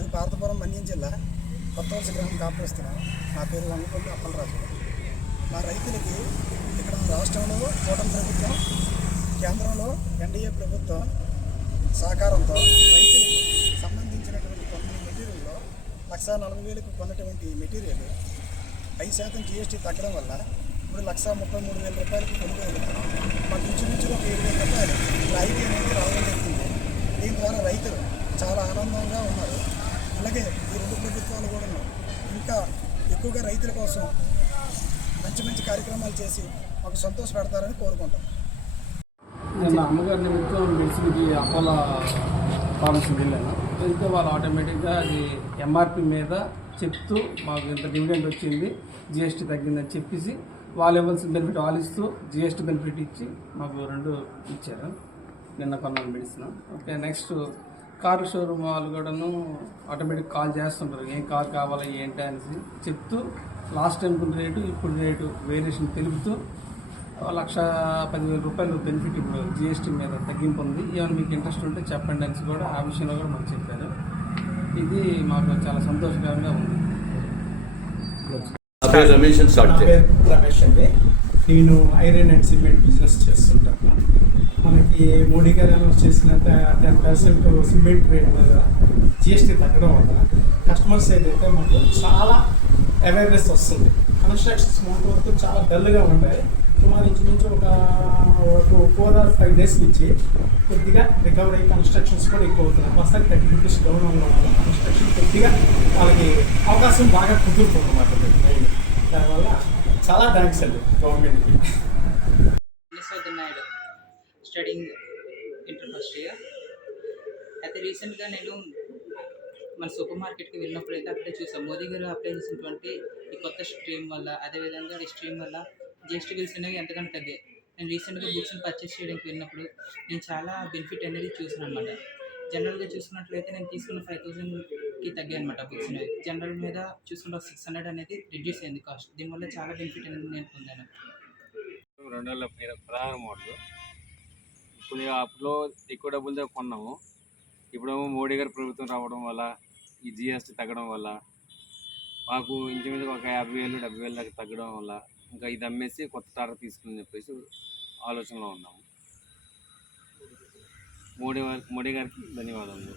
అది పార్తపురం మన్యం జిల్లా కొత్తవలస గ్రామం కాపురస్తున్నాం నా పేరు వంగపల్లి అప్పలరాజు. మా రైతులకి ఇక్కడ రాష్ట్రంలో కూటమి ప్రభుత్వం కేంద్రంలో ఎన్డీఏ ప్రభుత్వం సహకారంతో రైతులకు సంబంధించినటువంటి కొన్ని మెటీరియల్లో లక్ష నలభై వేలకు కొన్నటువంటి మెటీరియల్ ఐదు శాతం జీఎస్టీ తగ్గడం వల్ల ఇప్పుడు లక్ష ముప్పై మూడు వేల రూపాయలకు కొనుగోలు మాకు ఇంచుమించు ఒక ఏడు వేల రూపాయలు రాయితీ అనేది రావడం జరుగుతుంది. దీని ద్వారా రైతులు చాలా ఆనందంగా ఉన్నారు. అలాగే ఈ రెండు ప్రభుత్వాలు కూడా ఇంకా ఎక్కువగా రైతుల కోసం మంచి మంచి కార్యక్రమాలు చేసి మాకు సంతోషపెడతారని కోరుకుంటాం. నేను అమ్మగారి నిమిత్తం మెడిసిన్కి అపోలో ఫార్మసీ వెళ్ళాను. వెళ్తే వాళ్ళు ఆటోమేటిక్గా అది ఎంఆర్పి మీద చెప్తూ మాకు ఇంత డివిడెంట్ వచ్చింది జిఎస్టీ తగ్గిందని చెప్పేసి వాళ్ళు ఇవ్వాల్సిన బెనిఫిట్ వాళ్ళు ఇస్తూ జిఎస్టీ బెనిఫిట్ ఇచ్చి మాకు రెండు ఇచ్చారు. నిన్న కొన్నాను medicine. Okay next car showroom వాళ్ళు కూడాను ఆటోమేటిక్ కాల్ చేస్తుంటారు. ఏం కార్ కావాలా? ఏంటి? అనేసి చెప్తూ లాస్ట్ టైం రేటు ఇప్పుడు రేటు వేరియేషన్ తెలుపుతూ లక్ష పదివేల రూపాయలు బెనిఫిట్ ఇప్పుడు జిఎస్టీ మీద తగ్గింపు ఉంది. ఏమైనా మీకు ఇంట్రెస్ట్ ఉంటే చెప్పండి అని కూడా ఆ విషయంలో కూడా మాకు చెప్పారు. ఇది మాకు చాలా సంతోషకరంగా ఉంది. రమేష్ అండి. నేను ఐరన్ అండ్ సిమెంట్ బిజినెస్ చేస్తుంటాను. మనకి మోడీ గారు అనౌన్స్ చేసిన టెన్ పర్సెంట్ సిమెంట్ రేట్ మీద జిఎస్టీ తగ్గడం వల్ల కస్టమర్స్ ఏదైతే మాకు చాలా అవేర్నెస్ వస్తుంది. కన్స్ట్రక్షన్స్ మొత్తం వరకు చాలా డల్గా ఉంటాయి సుమారు ఇంచుమించు ఒక ఒక ఫోర్ ఆర్ ఫైవ్ డేస్ నుంచి కొద్దిగా రికవరీ అయ్యి కన్స్ట్రక్షన్స్ కూడా ఎక్కువ అవుతున్నాయి. ప్రస్తుతానికి థర్టీ రూపీస్ డౌన్ అవ్వడం వల్ల కన్స్ట్రక్షన్ కొద్దిగా వాళ్ళకి అవకాశం బాగా కుదురుతుంది అన్నమాట దానివల్ల చాలా థ్యాంక్స్ అండి గవర్నమెంట్కి స్టడింగ్ ఇంటర్ ఫస్ట్ ఇయర్ అయితే రీసెంట్గా నేను మన సూపర్ మార్కెట్కి వెళ్ళినప్పుడు అయితే అక్కడే చూసాం. మోదీ గారు అప్లై చేసినటువంటి ఈ కొత్త స్ట్రీమ్ వల్ల అదేవిధంగా ఈ స్ట్రీమ్ వల్ల జిఎస్టీ బిల్స్ అనేవి ఎంతగానో తగ్గాయి. నేను రీసెంట్గా బుక్స్ని పర్చేస్ చేయడానికి వెళ్ళినప్పుడు నేను చాలా బెనిఫిట్ అనేది చూసాను అనమాట జనరల్గా చూసుకున్నట్లయితే నేను తీసుకున్న ఫైవ్ థౌసండ్కి తగ్గాయి అనమాట బుక్స్ జనరల్ మీద చూసుకుంటే సిక్స్ హండ్రెడ్ అనేది రిడ్యూస్ అయింది కాస్ట్ దీనివల్ల చాలా బెనిఫిట్ అనేది నేను పొందాను. రెండు వేల పదహారు మోడల్ ఇప్పుడు అప్పులో ఎక్కువ డబ్బులతో కొన్నాము. ఇప్పుడేమో మోడీ గారి ప్రభుత్వం రావడం వల్ల ఈ జిఎస్టీ తగ్గడం వల్ల మాకు ఇంచుమించు ఒక యాభై వేలు డెబ్బై వేలు దాకా తగ్గడం వల్ల ఇంకా ఇది అమ్మేసి కొత్త టార్ తీసుకుని చెప్పేసి ఆలోచనలో ఉన్నాము. మోడీ వారి మోడీ గారికి ధన్యవాదాలు